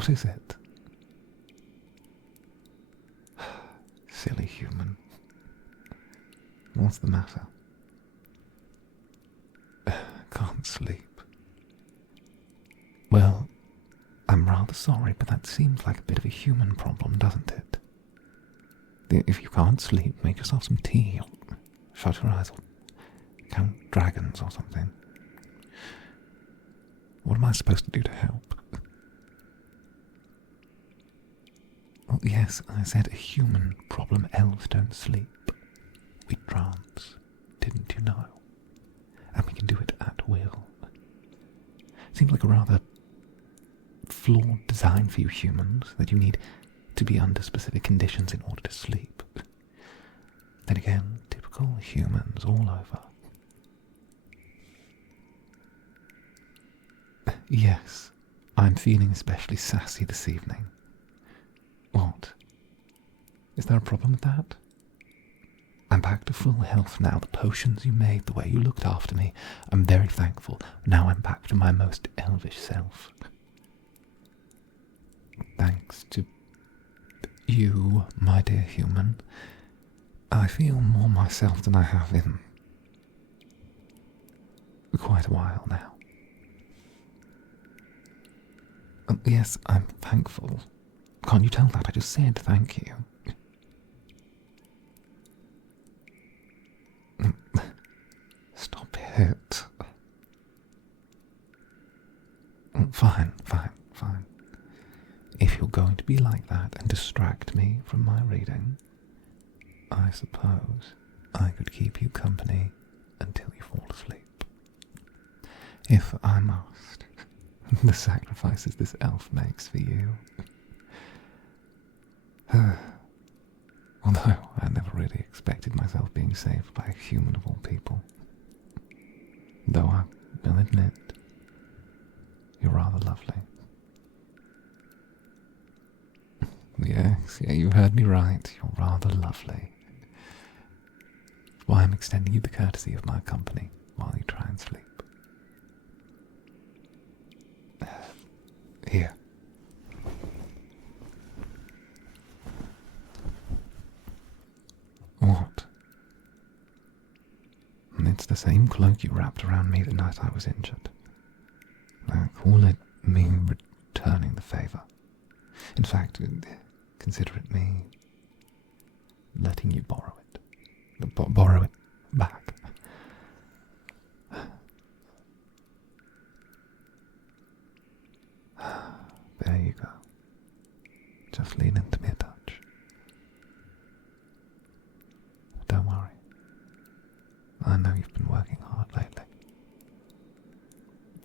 What is it? Silly human. What's the matter? Can't sleep. Well, I'm rather sorry, but that seems like a bit of a human problem, doesn't it? If you can't sleep, make yourself some tea, or shut your eyes, or count dragons or something. What am I supposed to do to help? Well, yes, I said a human problem. Elves don't sleep. We trance, didn't you know? And we can do it at will. Seems like a rather flawed design for you humans, that you need to be under specific conditions in order to sleep. Then again, typical humans all over. Yes, I'm feeling especially sassy this evening. What? Is there a problem with that? I'm back to full health now. The potions you made, the way you looked after me, I'm very thankful. Now I'm back to my most elvish self. Thanks to you, my dear human, I feel more myself than I have in quite a while now. Yes, I'm thankful. Can't you tell that? I just said thank you. Stop it. Fine. If you're going to be like that and distract me from my reading, I suppose I could keep you company until you fall asleep. If I must, the sacrifices this elf makes for you. Although I never really expected myself being saved by a human of all people. Though I will admit, you're rather lovely. Yes, you heard me right. You're rather lovely. Why I'm extending you the courtesy of my company while you try and sleep. Here. What? It's the same cloak you wrapped around me the night I was injured. I call it me returning the favour. In fact, consider it me letting you borrow it. Borrow it back. There you go. Just lean into me a touch. Don't worry. I know you've been working hard lately.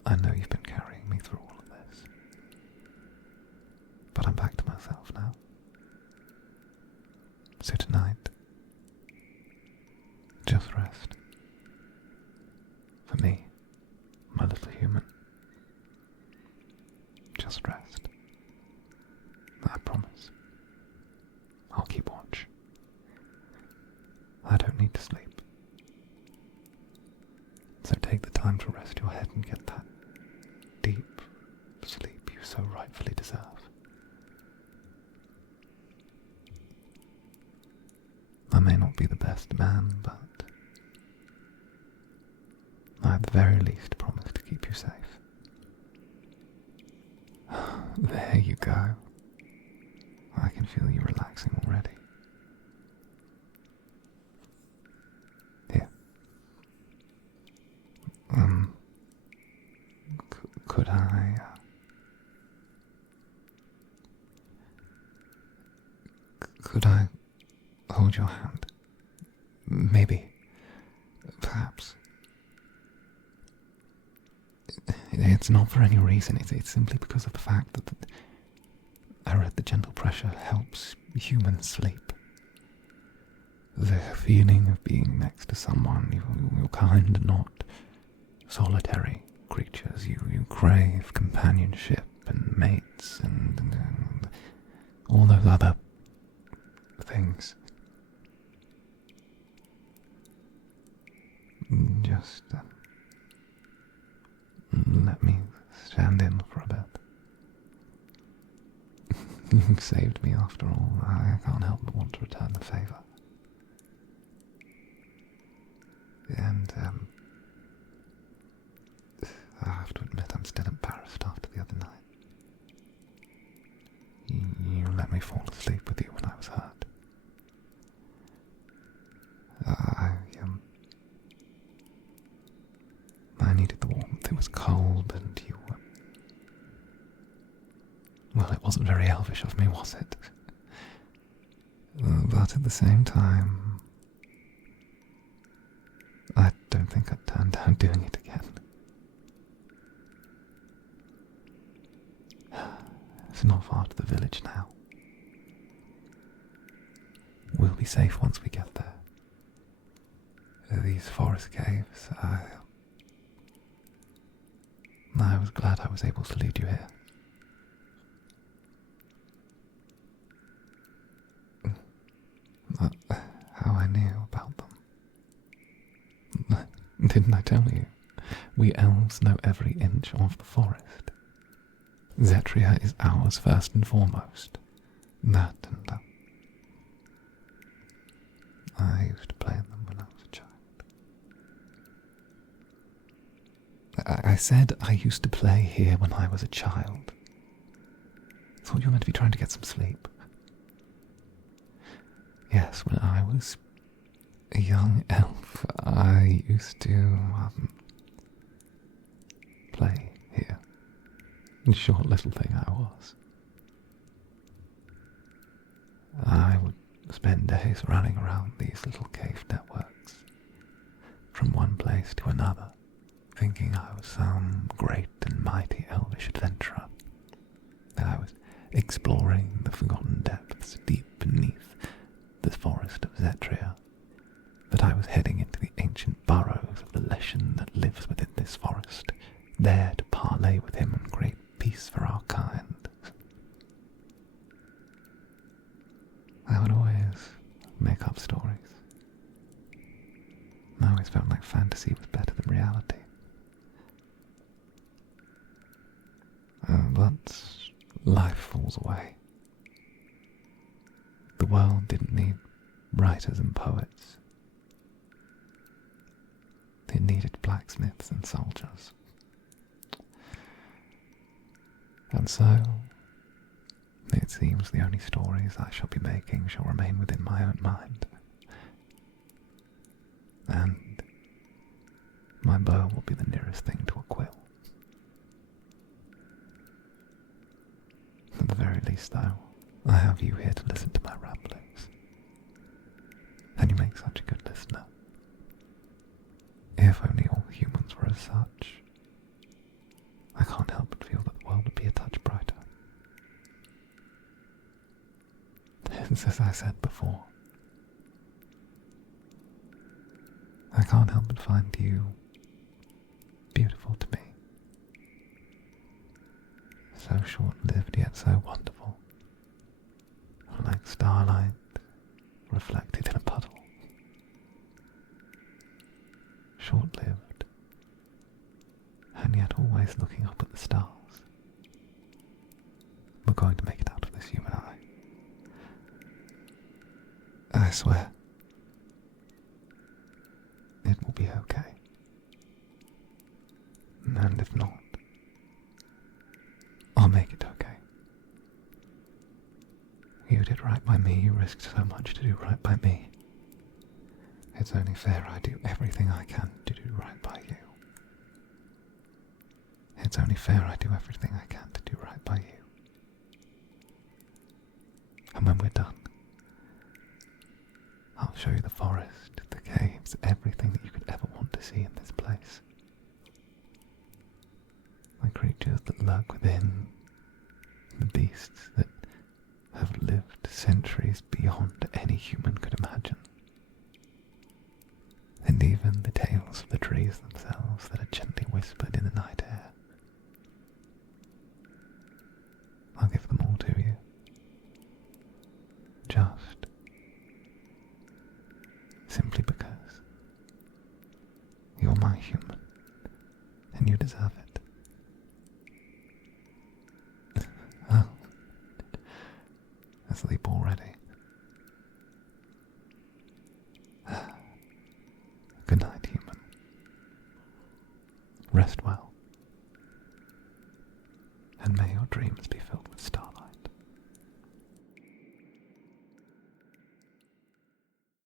I know you've been carrying me through all of this. But I'm back to myself now. So tonight, just rest. For me, my little human. Just rest. I promise. I'll keep watch. I don't need to sleep. So take the time to rest your head and get that deep sleep you so rightfully deserve. I may not be the best man, but I at the very least promise to keep you safe. There you go. I can feel you relaxing already. Here. Could I... could I hold your hand? Maybe. Perhaps. It's not for any reason. It's simply because of the fact that I read the gentle pressure helps humans sleep. The feeling of being next to someone, you're kind, not solitary creatures. You crave companionship and mates and all those other things. Just let me stand in for a bit. You saved me after all. I can't help but want to return the favour. And, I have to admit I'm still embarrassed after the other night. You let me fall asleep with you when I was hurt. I needed the warmth. It was cold, and you were... Well, it wasn't very elvish of me, was it? But at the same time, I don't think I'd turn down doing it again. It's not far to the village now. We'll be safe once we get there. These forest caves, I was glad I was able to lead you here. How I knew about them. Didn't I tell you? We elves know every inch of the forest. Zetria is ours first and foremost. That and I used to play in them when I was a child. I said I used to play here when I was a child. Thought you were meant to be trying to get some sleep. Yes, when I was a young elf, I used to play here. Short little thing I was. I would spend days running around these little cave networks, from one place to another, thinking I was some great and mighty elvish adventurer, that I was exploring the forgotten depths deep beneath the forest of Zetria, that I was heading into the ancient burrows of the Leshen that lives within this forest, there to parley with him and create peace for our kind. I would always make up stories. I always felt like fantasy was better than reality. But life falls away. The world didn't need writers and poets. It needed blacksmiths and soldiers. And so, it seems the only stories I shall be making shall remain within my own mind. And my bow will be the nearest thing to a quill. At the very least, though, I have you here to listen to my ramblings. And you make such a good listener. If only all humans were as such. I can't help but feel that the world would be a touch brighter. As I said before, I can't help but find you beautiful to me. So short-lived yet so wonderful, like starlight reflected in a puddle. Short-lived, and yet always looking up at the stars. We're going to make it out of this, you and I swear. It will be okay. And if not, I'll make it okay. You did right by me, you risked so much to do right by me. It's only fair I do everything I can to do right by you. It's only fair I do everything I can to do right by you. And when we're done, I'll show you the forest, the caves, everything that you could ever want to see in this place. The creatures that lurk within, the beasts that have lived centuries beyond any human could imagine. And even the tales of the trees themselves that are gently whispered in the night air. I'll give them all to you. Just simply because you're my human and you deserve it. Oh, asleep already. Good night, human. Rest well, and may your dreams be filled with starlight.